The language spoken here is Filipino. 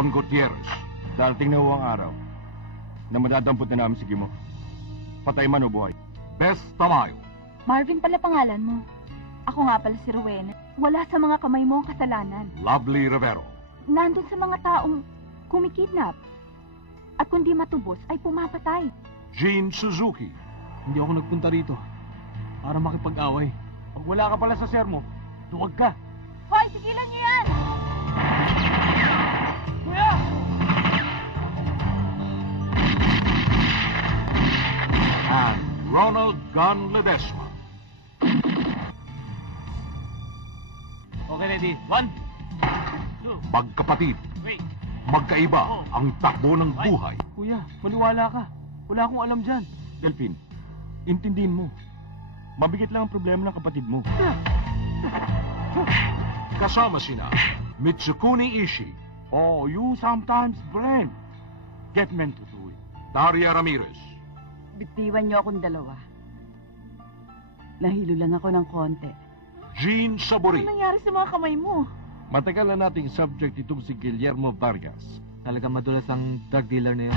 Don Gutierrez. Darating na ang araw na madadampot na namin si Gimo. Patay man o buhay. Beth Tamayo. Marvin pala pangalan mo. Ako nga pala si Rowena. Wala sa mga kamay mo ang kasalanan. Lovely Rivero. Nandun sa mga taong kumikidnap. At kung di matubos, ay pumapatay. Gene Suzuki. Hindi ako nagpunta rito para makipag-away. Pag wala ka pala sa sermo, duwag ka. Hoy, sigilan niyo yan! Kuya! And Ronald Gun Ledesma. Okay, ready? 1, 2, Magkapatid. wait. Magkaiba ang takbo ng buhay. Kuya, maniwala ka. Wala akong alam dyan. Delphine, intindihin mo. Mabigat lang ang problema ng kapatid mo. Kasama sina Mitsukuni Ishii, Oh, you sometimes blend. Get men to do it. Daria Ramirez, Bitiwan niyo akong dalawa. Nahilo lang ako ng konti. Gene Saburi, Ano nangyari sa mga kamay mo? Matagal na nating subject itong si Guillermo Vargas. Talagang madulas ang drug dealer na yun.